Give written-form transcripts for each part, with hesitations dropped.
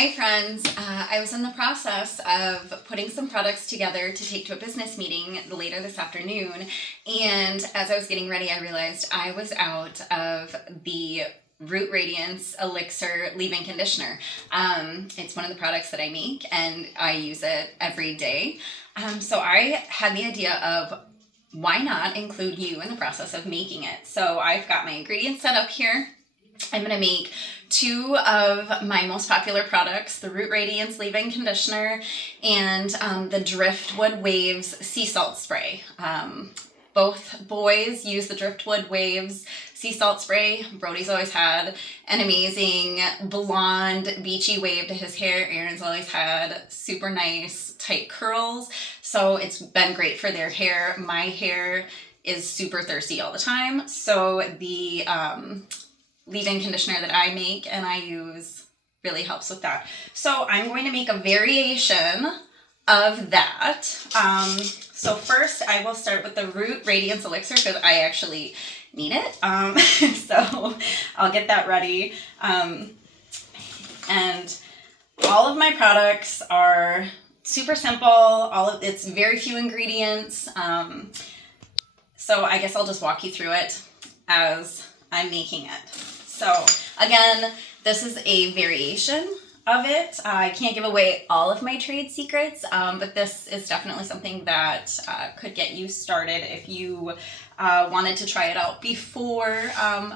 Hi friends, I was in the process of putting some products together to take to a business meeting later this afternoon, and as I was getting ready I realized I was out of the Root Radiance Elixir leave-in conditioner. It's one of the products that I make and I use it every day. So I had the idea of why not include you in the process of making it. So I've got my ingredients set up here. I'm going to make two of my most popular products, the Root Radiance Leave-In Conditioner and the Driftwood Waves Sea Salt Spray. Both boys use the Driftwood Waves Sea Salt Spray. Brody's always had an amazing blonde beachy wave to his hair. Aaron's always had super nice tight curls. So it's been great for their hair. My hair is super thirsty all the time. So the leave-in conditioner that I make and I use really helps with that. So I'm going to make a variation of that. So first I will start with the Root Radiance Elixir because I actually need it. So I'll get that ready. And all of my products are super simple. It's very few ingredients. So I guess I'll just walk you through it as I'm making it. So again, this is a variation of it. I can't give away all of my trade secrets, but this is definitely something that could get you started if you wanted to try it out before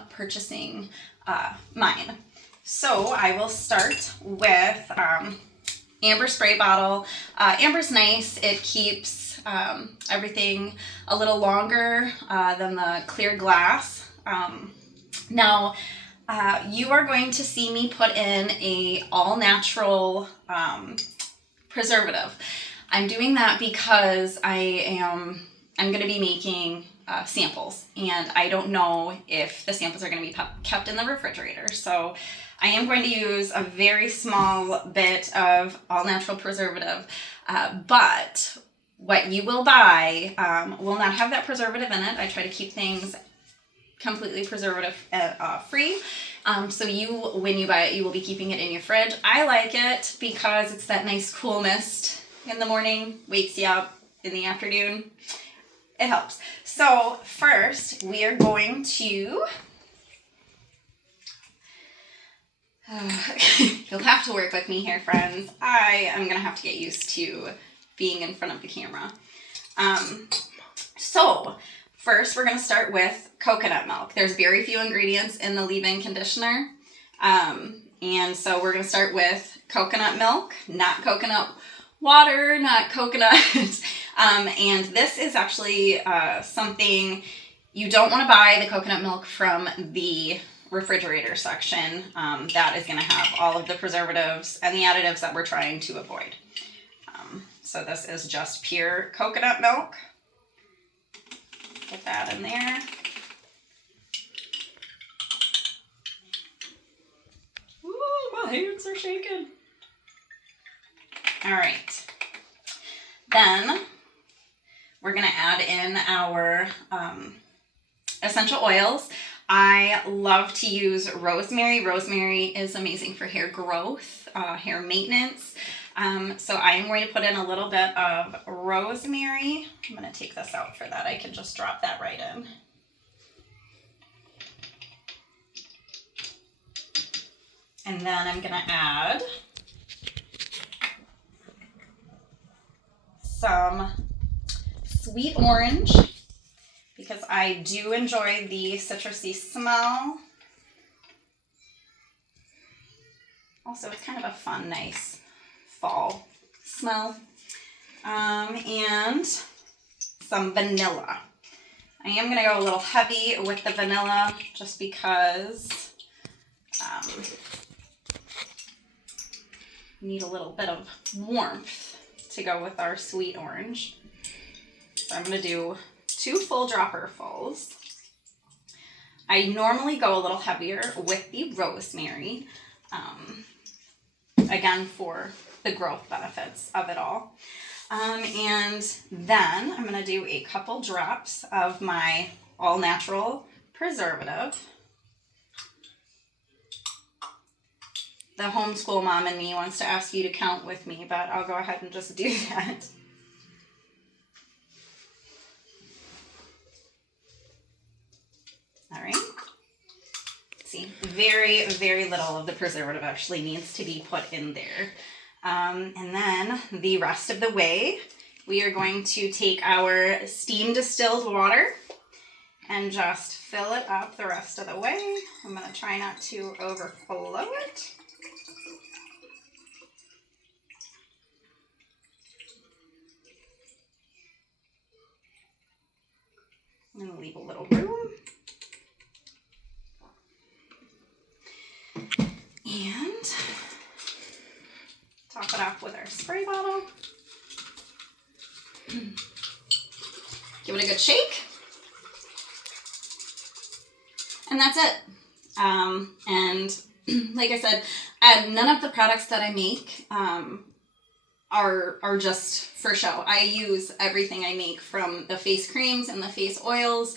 purchasing mine. So I will start with amber spray bottle. Amber's nice. It keeps everything a little longer than the clear glass. Now, you are going to see me put in a all-natural preservative. I'm doing that because I'm going to be making samples, and I don't know if the samples are going to be kept in the refrigerator. So I am going to use a very small bit of all-natural preservative, but what you will buy will not have that preservative in it. I try to keep things completely preservative free. So when you buy it, you will be keeping it in your fridge. I like it because it's that nice cool mist in the morning, wakes you up in the afternoon. It helps. So first we are going to, you'll have to work with me here, friends. I am going to have to get used to being in front of the camera. So first, we're going to start with coconut milk. There's very few ingredients in the leave-in conditioner. And so we're going to start with coconut milk, not coconut water, not coconut. And this is actually something you don't want to buy the coconut milk from the refrigerator section. That is going to have all of the preservatives and the additives that we're trying to avoid. So this is just pure coconut milk. Get that in there. Ooh, my hands are shaking. All right. Then we're going to add in our essential oils. I love to use rosemary. Rosemary is amazing for hair growth, hair maintenance. So I am going to put in a little bit of rosemary. I'm going to take this out for that. I can just drop that right in. And then I'm going to add some sweet orange because I do enjoy the citrusy smell. Also, it's kind of a fun, nice fall smell. And some vanilla. I am going to go a little heavy with the vanilla just because we need a little bit of warmth to go with our sweet orange. So I'm going to do 2 full dropperfuls. I normally go a little heavier with the rosemary, again for the growth benefits of it all. And then I'm going to do a couple drops of my all-natural preservative. the homeschool mom in me wants to ask you to count with me, but I'll go ahead and just do that. All right. See, very, very little of the preservative actually needs to be put in there. And then the rest of the way, we are going to take our steam distilled water and just fill it up the rest of the way. I'm going to try not to overflow it. I'm going to leave a little room. And top it off with our spray bottle. Give it a good shake. And that's it. And like I said, none of the products that I make are just for show. I use everything I make, from the face creams and the face oils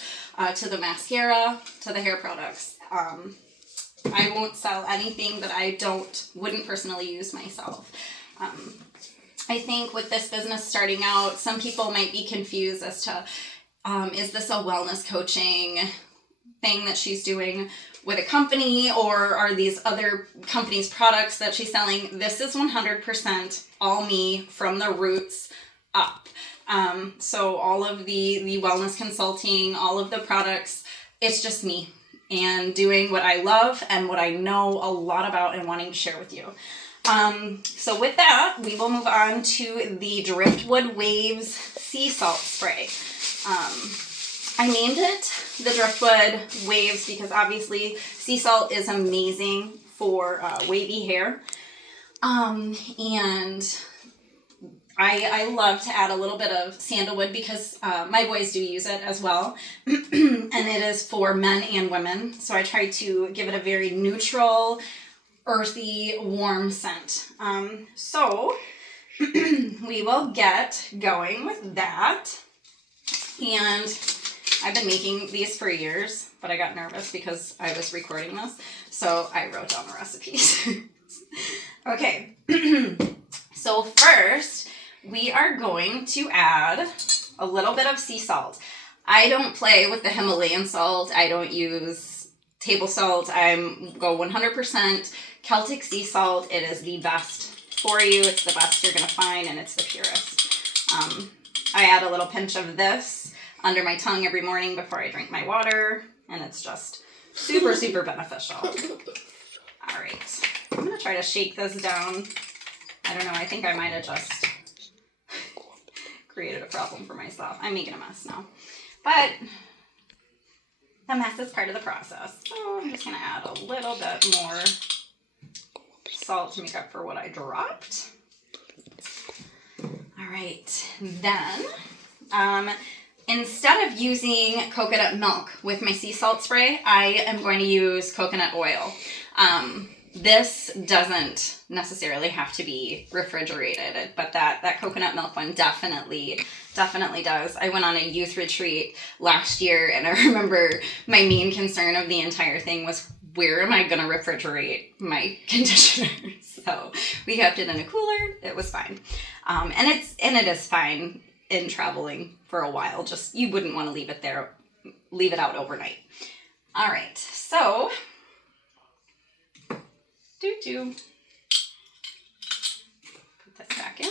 to the mascara to the hair products. I won't sell anything that I wouldn't personally use myself. I think with this business starting out, some people might be confused as to, is this a wellness coaching thing that she's doing with a company, or are these other companies' products that she's selling? This is 100% all me from the roots up. So all of the wellness consulting, all of the products, it's just me and doing what I love and what I know a lot about and wanting to share with you. So with that, we will move on to the Driftwood Waves Sea Salt Spray. I named it the Driftwood Waves because obviously sea salt is amazing for wavy hair. And I love to add a little bit of sandalwood because my boys do use it as well. And it is for men and women. So I try to give it a very neutral, earthy, warm scent. So we will get going with that. And I've been making these for years, but I got nervous because I was recording this. So I wrote down the recipes. Okay. So first, we are going to add a little bit of sea salt. I don't play with the Himalayan salt. I don't use table salt. I go 100% Celtic sea salt. It is the best for you. It's the best you're going to find, and it's the purest. I add a little pinch of this under my tongue every morning before I drink my water, and it's just super, super beneficial. All right. I'm going to try to shake this down. I don't know. I think I might have just created a problem for myself. I'm making a mess now. But the mess is part of the process. So I'm just going to add a little bit more salt to make up for what I dropped. All right. Then, instead of using coconut milk with my sea salt spray, I am going to use coconut oil. This doesn't necessarily have to be refrigerated, but that coconut milk one definitely does. I went on a youth retreat last year, and I remember my main concern of the entire thing was, where am I going to refrigerate my conditioner? So we kept it in a cooler. It was fine. And it is fine in traveling for a while. Just, you wouldn't want to leave it out overnight. All right. So put this back in.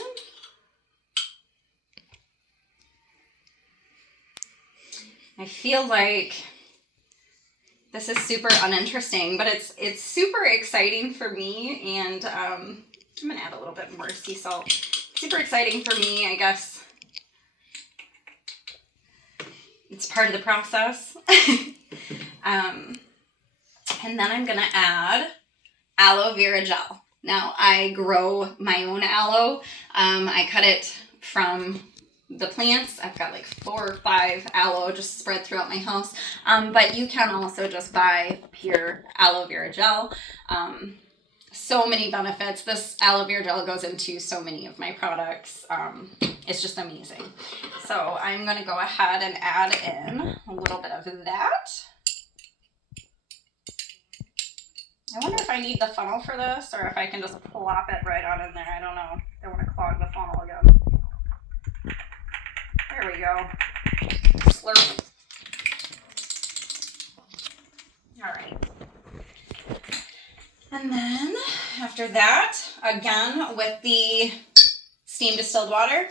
I feel like this is super uninteresting, but it's super exciting for me, and I'm gonna add a little bit more sea salt. Super exciting for me, I guess. It's part of the process. And then I'm gonna add aloe vera gel. Now, I grow my own aloe. I cut it from the plants. I've got like 4 or 5 aloe just spread throughout my house. But you can also just buy pure aloe vera gel. So many benefits. This aloe vera gel goes into so many of my products. It's just amazing. So I'm going to go ahead and add in a little bit of that. I wonder if I need the funnel for this or if I can just plop it right on in there. I don't know. Don't want to clog the funnel again. There we go. Slurp. All right. And then after that, again with the steam distilled water.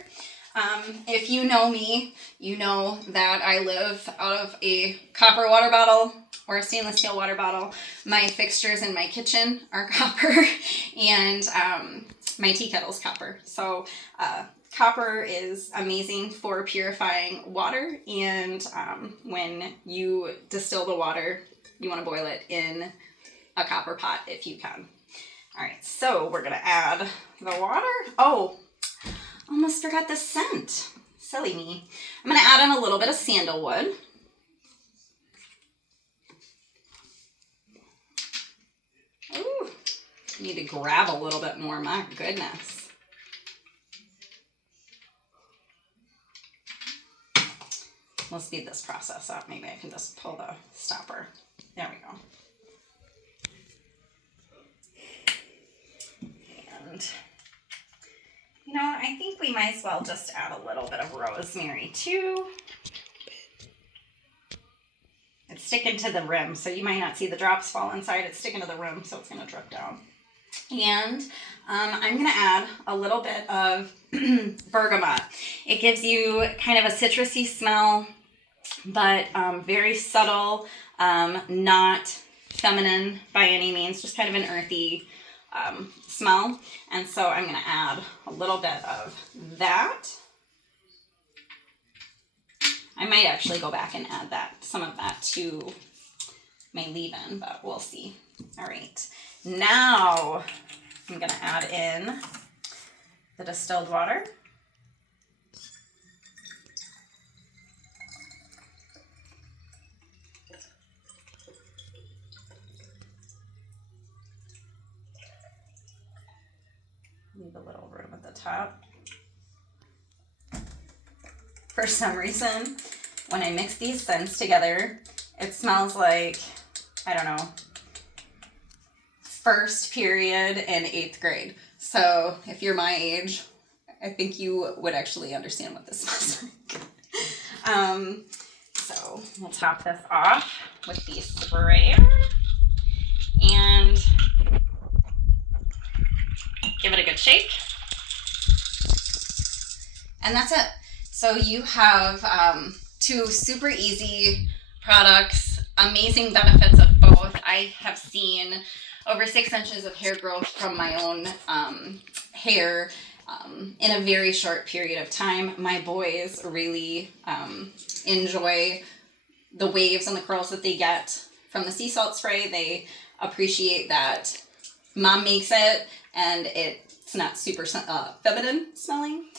If you know me, you know that I live out of a copper water bottle or a stainless steel water bottle. My fixtures in my kitchen are copper, and my tea kettle's copper. So copper is amazing for purifying water, and when you distill the water, you want to boil it in a copper pot if you can. All right, so we're gonna add the water. Oh, almost forgot the scent. Silly me. I'm gonna add in a little bit of sandalwood. Ooh, need to grab a little bit more, my goodness. We'll speed this process up. Maybe I can just pull the stopper. There we go. And, you know, I think we might as well just add a little bit of rosemary too. It's sticking to the rim, so you might not see the drops fall inside. It's sticking to the rim, so it's going to drip down. And I'm going to add a little bit of bergamot. It gives you kind of a citrusy smell, but very subtle, not feminine by any means, just kind of an earthy smell. And so I'm going to add a little bit of that. I might actually go back and add some of that to my leave-in, but we'll see. All right, now I'm going to add in the distilled water. Leave a little room at the top. For some reason, when I mix these scents together, it smells like, I don't know, first period in 8th grade. So if you're my age, I think you would actually understand what this smells like. So we'll top this off with the sprayer and give it a good shake. And that's it. So you have 2 super easy products, amazing benefits of both. I have seen over 6 inches of hair growth from my own hair in a very short period of time. My boys really enjoy the waves and the curls that they get from the sea salt spray. They appreciate that mom makes it and it's not super feminine smelling.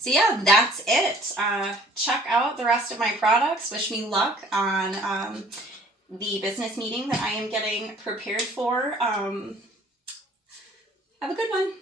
So yeah, that's it. Check out the rest of my products. Wish me luck on the business meeting that I am getting prepared for. Have a good one.